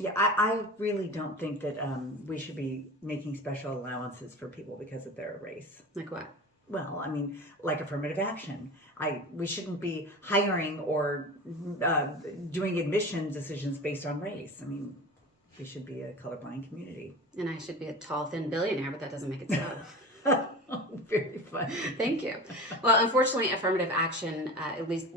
Yeah, I really don't think that we should be making special allowances for people because of their race. Like what? Well, I mean, like affirmative action. We shouldn't be hiring or doing admission decisions based on race. I mean, we should be a colorblind community. And I should be a tall, thin billionaire, but that doesn't make it so. Very funny. Thank you. Well, unfortunately, affirmative action, at least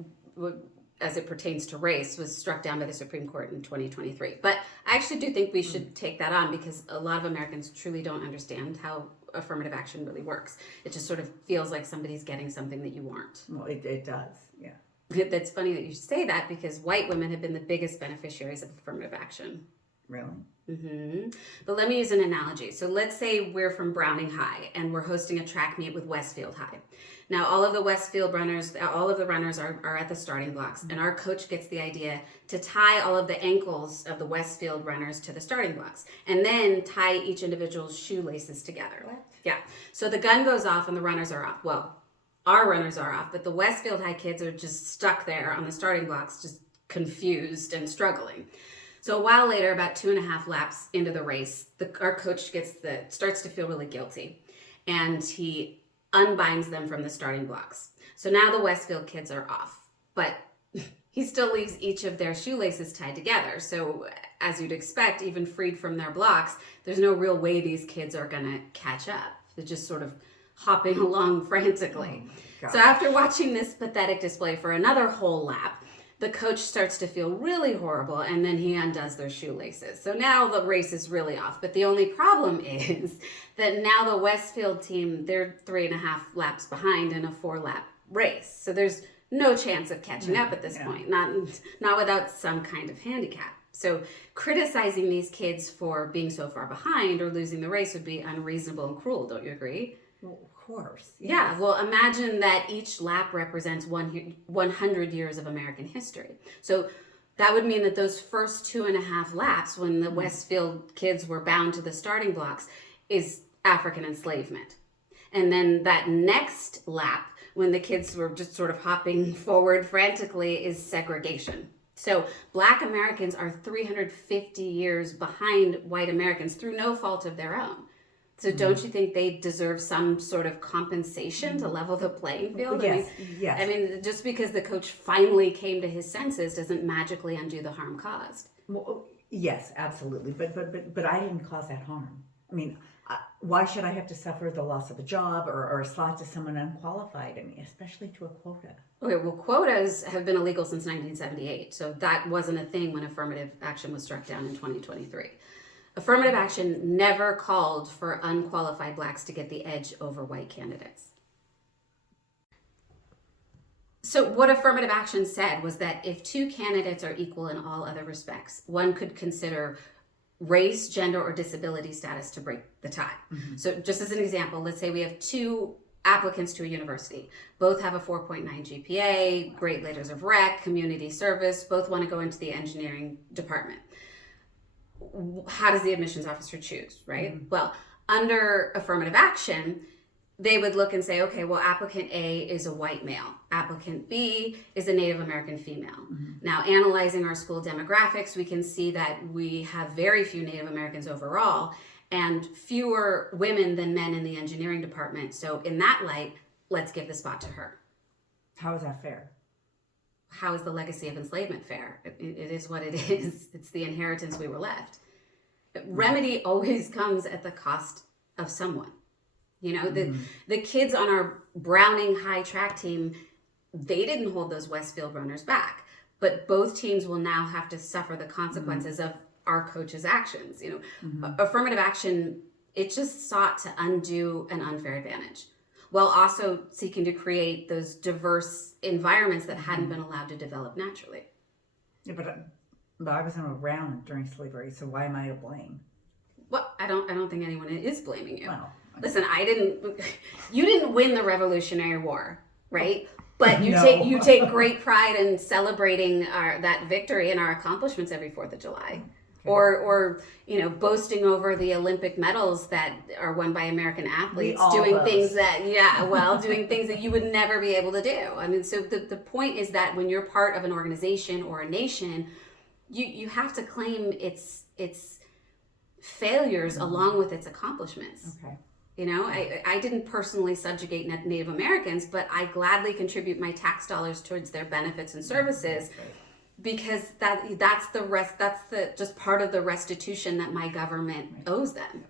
as it pertains to race, was struck down by the Supreme Court in 2023. But I actually do think we should take that on because a lot of Americans truly don't understand how affirmative action really works. It just sort of feels like somebody's getting something that you aren't. Well, it does, yeah. That's funny that you say that because white women have been the biggest beneficiaries of affirmative action. Really? Mm-hmm. But let me use an analogy. So let's say we're from Browning High and we're hosting a track meet with Westfield High. Now, all of the runners are at the starting blocks, and our coach gets the idea to tie all of the ankles of the Westfield runners to the starting blocks, and then tie each individual's shoelaces together. What? Yeah. So the gun goes off and the runners are off. Well, our runners are off, but the Westfield High kids are just stuck there on the starting blocks, just confused and struggling. So a while later, about 2.5 laps into the race, our coach starts to feel really guilty, and he unbinds them from the starting blocks. So now the Westfield kids are off, but he still leaves each of their shoelaces tied together. So as you'd expect, even freed from their blocks, there's no real way these kids are gonna catch up. They're just sort of hopping along frantically. Oh, so after watching this pathetic display for another whole lap, the coach starts to feel really horrible, and then he undoes their shoelaces. So now the race is really off. But the only problem is that now the Westfield team, they're 3.5 laps behind in a 4-lap race. So there's no chance of catching up at this point, not without some kind of handicap. So criticizing these kids for being so far behind or losing the race would be unreasonable and cruel, don't you agree? Well, of course. Yes. Yeah, well, imagine that each lap represents 100 years of American history. So that would mean that those first 2.5 laps, when the Westfield kids were bound to the starting blocks, is African enslavement. And then that next lap, when the kids were just sort of hopping forward frantically, is segregation. So Black Americans are 350 years behind white Americans through no fault of their own. So don't you think they deserve some sort of compensation to level the playing field? Yes, yes. I mean, just because the coach finally came to his senses doesn't magically undo the harm caused. Well, yes, absolutely. But I didn't cause that harm. I mean, why should I have to suffer the loss of a job or a slot to someone unqualified? I mean, especially to a quota. Okay, well, quotas have been illegal since 1978. So that wasn't a thing when affirmative action was struck down in 2023. Affirmative action never called for unqualified blacks to get the edge over white candidates. So what affirmative action said was that if two candidates are equal in all other respects, one could consider race, gender, or disability status to break the tie. Mm-hmm. So just as an example, let's say we have two applicants to a university. Both have a 4.9 GPA, great letters of rec, community service, both want to go into the engineering department. How does the admissions officer choose, right? Mm-hmm. Well, under affirmative action, they would look and say, okay, well, applicant A is a white male. Applicant B is a Native American female. Mm-hmm. Now, analyzing our school demographics, we can see that we have very few Native Americans overall and fewer women than men in the engineering department. So in that light, let's give the spot to her. How is that fair? How is the legacy of enslavement fair? It is what it is. It's the inheritance we were left. Remedy always comes at the cost of someone. You know, the kids on our Browning High track team, they didn't hold those Westfield runners back. But both teams will now have to suffer the consequences of our coach's actions. You know, affirmative action, it just sought to undo an unfair advantage, while also seeking to create those diverse environments that hadn't been allowed to develop naturally. Yeah, but I wasn't around during slavery, so why am I to blame? Well, I don't think anyone is blaming you. Well, listen, you didn't win the Revolutionary War, right? But you take great pride in celebrating that victory and our accomplishments every 4th of July. Okay. Or you know, boasting over the Olympic medals that are won by American athletes, doing things that you would never be able to do. I mean, so the point is that when you're part of an organization or a nation, you have to claim its failures along with its accomplishments. Okay. You know, I didn't personally subjugate Native Americans, but I gladly contribute my tax dollars towards their benefits and services, because that's just part of the restitution that my government owes them.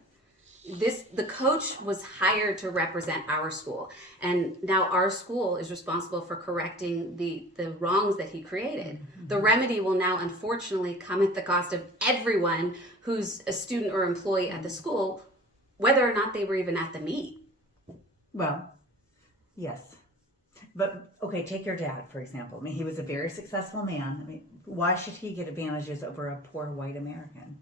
The coach was hired to represent our school, and now our school is responsible for correcting the wrongs that he created. The remedy will now unfortunately come at the cost of everyone who's a student or employee at the school, whether or not they were even at the meet. Well, yes. But, okay, take your dad, for example. I mean, he was a very successful man. I mean, why should he get advantages over a poor white American?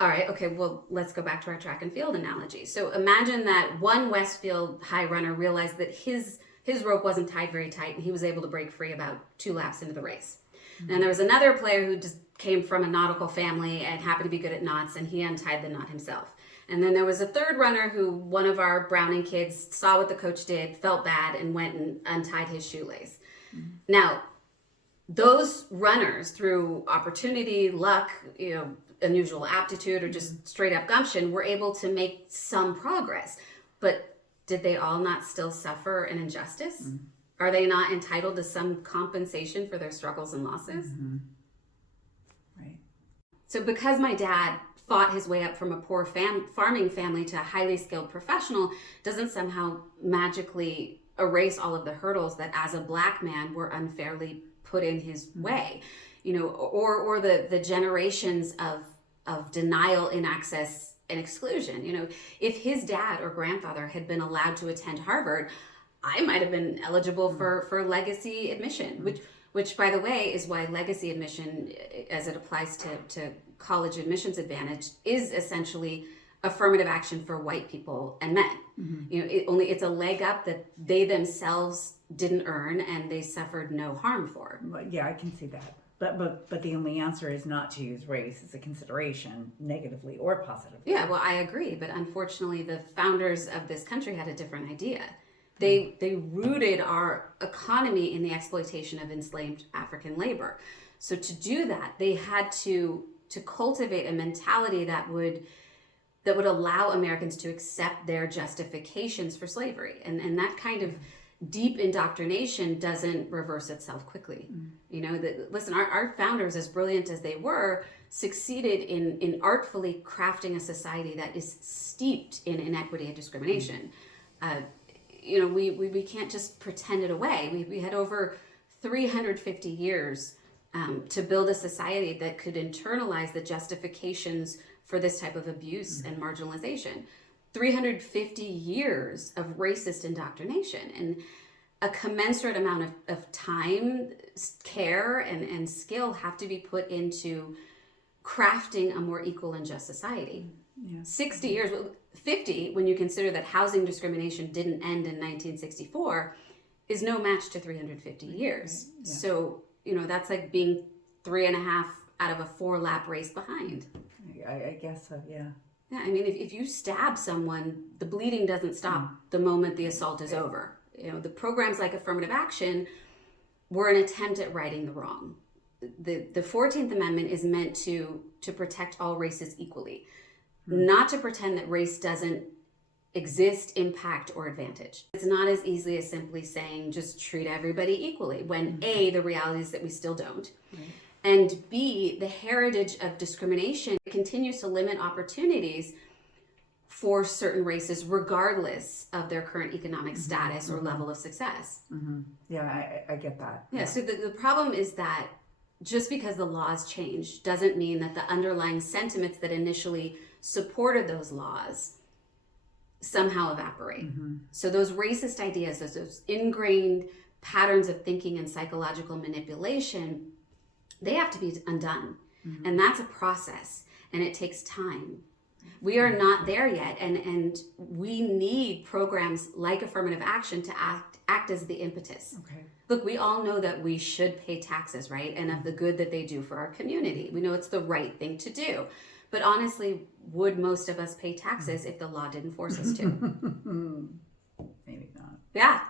All right, okay, well, let's go back to our track and field analogy. So imagine that one Westfield high runner realized that his rope wasn't tied very tight, and he was able to break free about 2 laps into the race. And there was another player who just came from a nautical family and happened to be good at knots, and he untied the knot himself. And then there was a third runner who one of our Browning kids saw what the coach did, felt bad, and went and untied his shoelace. Now, those runners, through opportunity, luck, unusual aptitude, or just straight up gumption, were able to make some progress. But did they all not still suffer an injustice? Are they not entitled to some compensation for their struggles and losses? Right. So because my dad fought his way up from a poor farming family to a highly skilled professional, doesn't somehow magically erase all of the hurdles that as a Black man were unfairly put in his way, or the generations of denial, inaccess, and exclusion. If his dad or grandfather had been allowed to attend Harvard, I might have been eligible for legacy admission, which by the way is why legacy admission, as it applies to college admissions advantage, is essentially affirmative action for white people and men. It's a leg up that they themselves didn't earn and they suffered no harm for. Yeah, I can see that. But the only answer is not to use race as a consideration, negatively or positively. Yeah, well, I agree, but unfortunately, the founders of this country had a different idea. They rooted our economy in the exploitation of enslaved African labor. So to do that, they had to cultivate a mentality that would allow Americans to accept their justifications for slavery, and that kind of deep indoctrination doesn't reverse itself quickly. Listen, our founders, as brilliant as they were, succeeded in artfully crafting a society that is steeped in inequity and discrimination. We can't just pretend it away. We had over 350 years to build a society that could internalize the justifications for this type of abuse and marginalization. 350 years of racist indoctrination, and a commensurate amount of time, care, and skill have to be put into crafting a more equal and just society. 60 years, 50, when you consider that housing discrimination didn't end in 1964, is no match to 350 years. So, that's like being 3.5 out of a 4-lap race behind. I guess so, yeah. Yeah, I mean, if you stab someone, the bleeding doesn't stop the moment the assault is over. The programs like Affirmative Action were an attempt at righting the wrong. The 14th Amendment is meant to protect all races equally, not to pretend that race doesn't exist, impact, or advantage. It's not as easily as simply saying just treat everybody equally, when A, the reality is that we still don't. And B, the heritage of discrimination continues to limit opportunities for certain races regardless of their current economic status or level of success. Yeah, I get that. Yeah, so the problem is that just because the laws change doesn't mean that the underlying sentiments that initially supported those laws somehow evaporate. So those racist ideas, those ingrained patterns of thinking and psychological manipulation, they have to be undone. And that's a process, and it takes time. We are not there yet, and we need programs like Affirmative Action to act as the impetus. Look, we all know that we should pay taxes, right? And of the good that they do for our community. We know it's the right thing to do. But honestly, would most of us pay taxes if the law didn't force us to? Maybe not. Yeah.